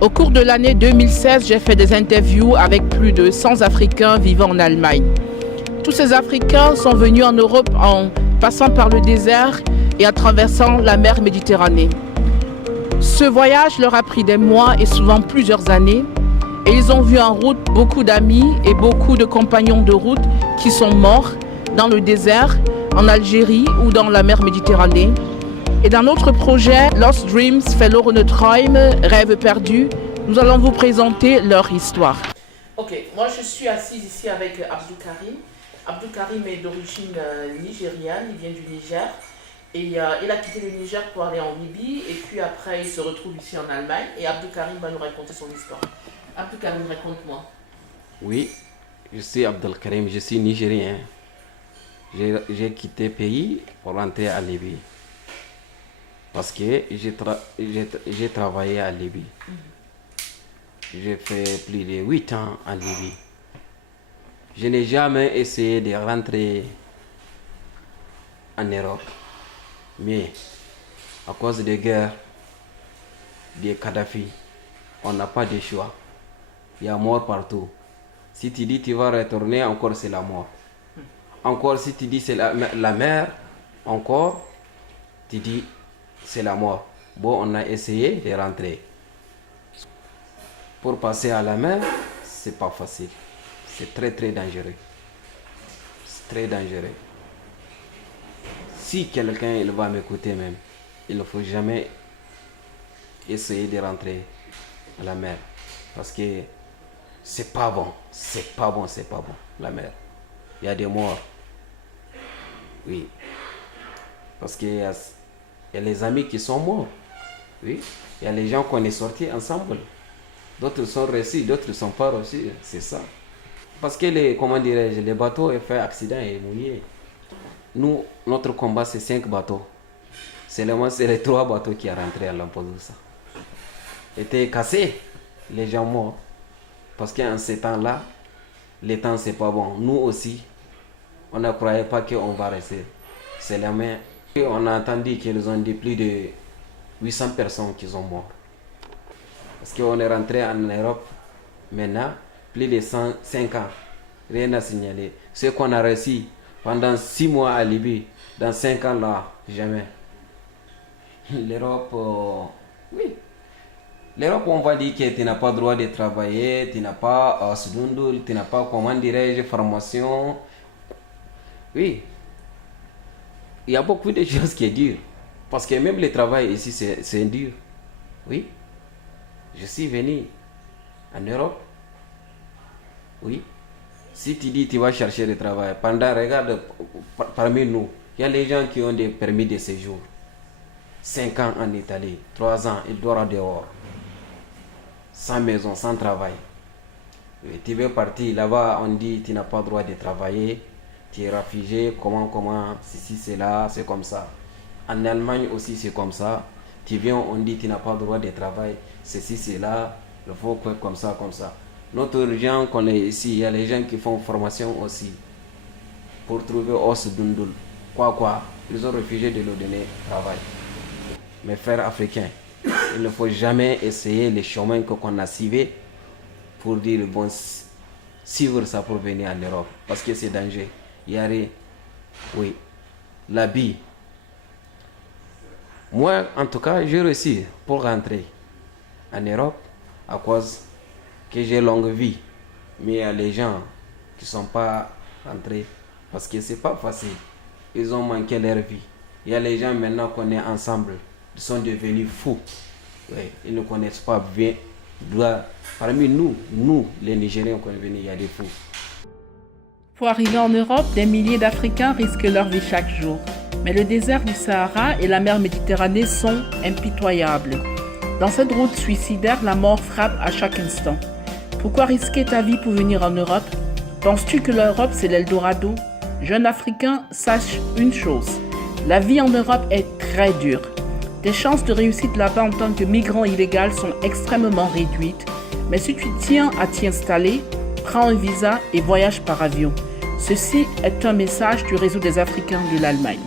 Au cours de l'année 2016, j'ai fait des interviews avec plus de 100 Africains vivant en Allemagne. Tous ces Africains sont venus en Europe en passant par le désert et en traversant la mer Méditerranée. Ce voyage leur a pris des mois et souvent plusieurs années et ils ont vu en route beaucoup d'amis et beaucoup de compagnons de route qui sont morts dans le désert, en Algérie ou dans la mer Méditerranée. Et dans notre projet Lost Dreams, Verlorene Träume, Rêves perdus, nous allons vous présenter leur histoire. Ok, moi je suis assise ici avec Abdou Karim. Abdou Karim est d'origine nigériane, il vient du Niger. Et il a quitté le Niger pour aller en Libye et puis après il se retrouve ici en Allemagne et Abdou Karim va nous raconter son histoire. Abdou Karim, raconte-moi. Oui, je suis Abdou Karim, je suis nigérien. J'ai quitté le pays pour rentrer à Libye. Parce que j'ai travaillé à Libye. J'ai fait plus de 8 ans en Libye. Je n'ai jamais essayé de rentrer en Europe. Mais à cause des guerres, des Kadhafi, on n'a pas de choix. Il y a mort partout. Si tu dis tu vas retourner, encore c'est la mort. Encore si tu dis c'est la mer, encore tu dis c'est la mort. Bon, on a essayé de rentrer. Pour passer à la mer, c'est pas facile. C'est très très dangereux. C'est très dangereux. Si quelqu'un il va m'écouter même, il ne faut jamais essayer de rentrer à la mer. Parce que c'est pas bon. C'est pas bon, la mer. Il y a des morts. Oui. Parce qu'il y a les amis qui sont morts. Oui. Il y a les gens qu'on est sortis ensemble. D'autres sont restés, d'autres ne sont pas reçus. C'est ça. Parce que les bateaux ont fait accident et mouillé. Nous, notre combat, c'est 5 bateaux. C'est les 3 bateaux qui sont rentrés à Lampedusa. Étaient cassés, les gens morts. Parce qu'en ces temps-là, les temps, c'est pas bon. Nous aussi, on ne croyait pas qu'on va rester. C'est la main. On a entendu qu'ils ont dit plus de 800 personnes qui sont mortes. Parce qu'on est rentré en Europe, maintenant, plus de 5 ans. Rien à signaler. Ce qu'on a reçu pendant 6 mois à Libye, dans 5 ans là, jamais. L'Europe, oui. L'Europe, on va dire que tu n'as pas le droit de travailler, tu n'as pas Sudundul, tu n'as pas, comment dirais-je, formation. Oui. Il y a beaucoup de choses qui sont dures. Parce que même le travail ici, c'est dur. Oui. Je suis venu en Europe. Oui. Si tu dis que tu vas chercher du travail, regarde, parmi nous, il y a les gens qui ont des permis de séjour. 5 ans en Italie, 3 ans, ils doivent dehors. Sans maison, sans travail. Et tu veux partir là-bas, on dit que tu n'as pas le droit de travailler, tu es réfugié, comment, si c'est là, c'est comme ça. En Allemagne aussi, c'est comme ça. Tu viens, on dit que tu n'as pas le droit de travailler, c'est là, il faut faire comme ça. Notre gens qu'on est ici, il y a les gens qui font formation aussi pour trouver os dundul. Ils ont refusé de leur donner travail. Mes frères africains, il ne faut jamais essayer les chemins qu'on a suivis pour dire bon, suivre ça pour venir en Europe. Parce que c'est dangereux. Il y a oui, l'habit. Moi, en tout cas, j'ai réussi pour rentrer en Europe à cause que j'ai longue vie. Mais il y a les gens qui ne sont pas rentrés parce que c'est pas facile. Ils ont manqué leur vie. Il y a les gens maintenant qu'on est ensemble, ils sont devenus fous. Oui, ils ne connaissent pas bien. Parmi nous, les Nigériens qu'on est venus, il y a des fous. Pour arriver en Europe, des milliers d'Africains risquent leur vie chaque jour. Mais le désert du Sahara et la mer Méditerranée sont impitoyables. Dans cette route suicidaire, la mort frappe à chaque instant. Pourquoi risquer ta vie pour venir en Europe? Penses-tu que l'Europe, c'est l'Eldorado? Jeune Africain, sache une chose. La vie en Europe est très dure. Tes chances de réussite là-bas en tant que migrant illégal sont extrêmement réduites. Mais si tu tiens à t'y installer, prends un visa et voyage par avion. Ceci est un message du réseau des Africains de l'Allemagne.